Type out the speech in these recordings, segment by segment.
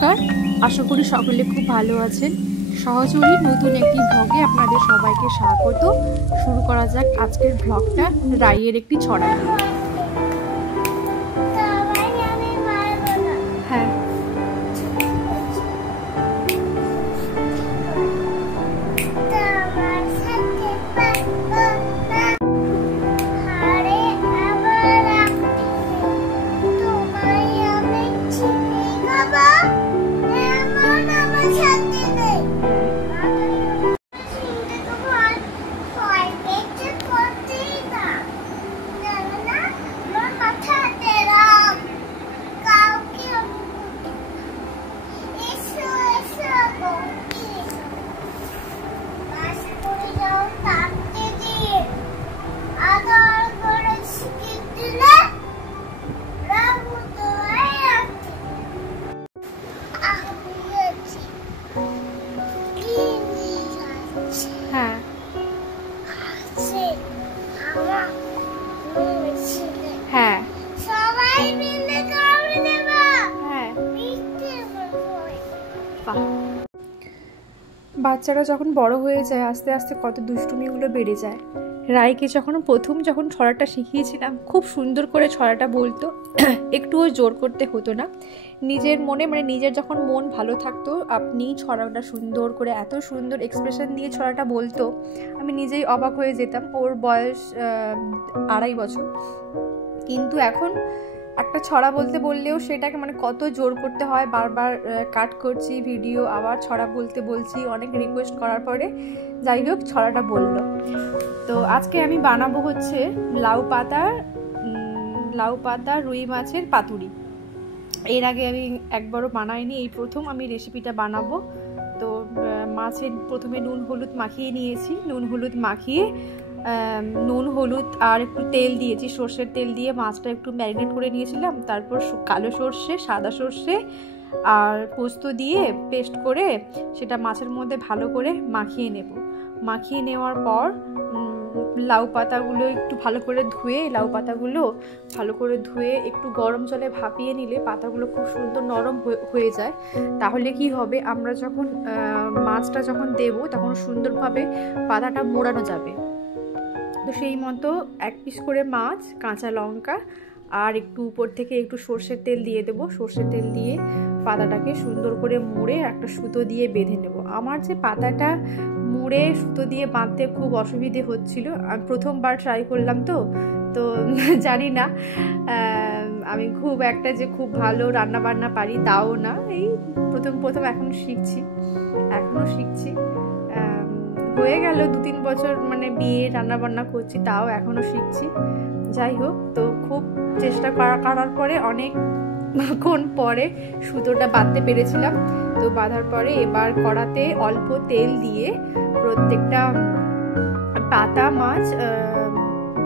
নমস্কার, আশা করি সকলে খুব ভালো আছেন। সহজেই নতুন একটি ব্লগে আপনাদের সবাইকে স্বাগত। শুরু করা যাক আজকের ব্লগটা রাইয়ের একটি ছড়া। হ্যাঁ, হ্যাঁ, সবাই মিলে কামড়ে দেবা। হ্যাঁ। বাহ, বাচ্চারা যখন বড় হয়ে যায় আস্তে আস্তে কত দুষ্টুমিগুলো বেড়ে যায়। রাইকে যখন ছড়াটা শিখিয়েছিলাম খুব সুন্দর করে ছড়াটা বলতো, একটুও জোর করতে হতো না। নিজের মনে নিজের যখন মন ভালো থাকতো আপনি ছড়াটা সুন্দর করে এত সুন্দর এক্সপ্রেশন দিয়ে ছড়াটা বলতো, আমি নিজেই অবাক হয়ে যেতাম। ওর বয়স 2.5 বছর, কিন্তু এখন একটা ছড়া বলতে বললেও সেটাকে কত জোর করতে হয়। বারবার কাট করছি ভিডিও, আবার ছড়া বলতে বলছি, অনেক রিকোয়েস্ট করার পরে যাই হোক ছড়াটা বললো। তো আজকে আমি বানাবো হচ্ছে লাউ পাতা রুই মাছের পাতুরি। এর আগে আমি একবারও বানাইনি, এই প্রথম আমি রেসিপিটা বানাবো। তো মাছের প্রথমে নুন হলুদ মাখিয়ে নিয়েছি। নুন হলুদ আর একটু তেল দিয়েছি, সর্ষের তেল দিয়ে মাছটা একটু ম্যারিনেট করে নিয়েছিলাম। তারপর কালো সর্ষে, সাদা সর্ষে আর পোস্ত দিয়ে পেস্ট করে সেটা মাছের মধ্যে ভালো করে মাখিয়ে নেব। মাখিয়ে নেওয়ার পর লাউ পাতাগুলো একটু ভালো করে ধুয়ে একটু গরম জলে ভাপিয়ে নিলে পাতাগুলো খুব সুন্দর নরম হয়ে যায়। তাহলে কি হবে, আমরা যখন মাছটা যখন দেব তখন সুন্দরভাবে পাতাটা মোড়ানো যাবে। তো সেই মতো 1 পিস করে মাছ, কাঁচা লঙ্কা আর একটু উপর থেকে একটু সর্ষের তেল দিয়ে দেবো। সর্ষের তেল দিয়ে পাতাটাকে সুন্দর করে মুড়ে একটা সুতো দিয়ে বেঁধে নেব। আমার যে পাতাটা মুড়ে সুতো দিয়ে বাঁধতে খুব অসুবিধে হচ্ছিল, আমি প্রথমবার ট্রাই করলাম তো জানি না আমি খুব ভালো রান্না বান্না পারি, তাও না। এই প্রথম এখনো শিখছি। হয়ে গেল 2-3 বছর বিয়ে, রান্না বান্না করছি, তাও এখনো শিখছি। যাই হোক, তো খুব চেষ্টা করার পরে অনেকক্ষণ পরে সুতোটা বাঁধতে পেরেছিলাম। তো বাঁধার পরে এবার কড়াতে অল্প তেল দিয়ে প্রত্যেকটা পাতা মাছ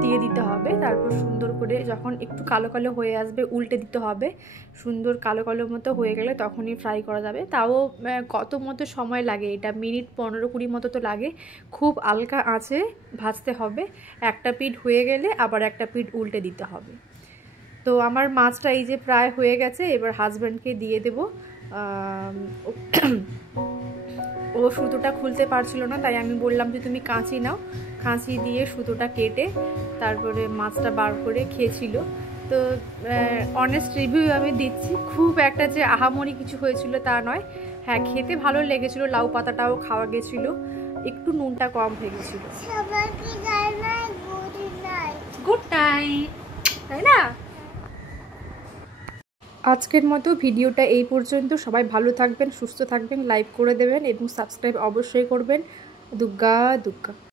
দিয়ে দিতে হবে। তারপর সুন্দর করে যখন একটু কালো কালো হয়ে আসবে উল্টে দিতে হবে। সুন্দর কালো কালো মতো হয়ে গেলে তখনই ফ্রাই করা যাবে। তাও কত মতো সময় লাগে, এটা মিনিট 15-20 মতো তো লাগে। খুব হালকা আঁচে ভাজতে হবে। একটা পিঠ হয়ে গেলে আবার একটা পিঠ উল্টে দিতে হবে। তো আমার মাছটা এই যে প্রায় হয়ে গেছে, এবার হাজব্যান্ডকে দিয়ে দেব। ও সুতোটা খুলতে পারছিল না, তাই আমি বললাম যে তুমি কাঁচি নাও। কাঁচি দিয়ে সুতোটা কেটে তারপরে মাছটা বার করে খেয়েছিল। তো অনেস্ট রিভিউ আমি দিচ্ছি, খুব একটা যে আহামরি কিছু হয়েছিল তা নয়। হ্যাঁ, খেতে ভালো লেগেছিল, লাউ পাতাটাও খাওয়া গেছিল, একটু নুনটা কম হয়ে গেছিল। গুড নাইট, তাই না? আজকের মতো ভিডিওটা এই পর্যন্ত। সবাই ভালো থাকবেন, সুস্থ থাকবেন, লাইক করে দেবেন এবং সাবস্ক্রাইব অবশ্যই করবেন। দুগ্গা দুগ্গা।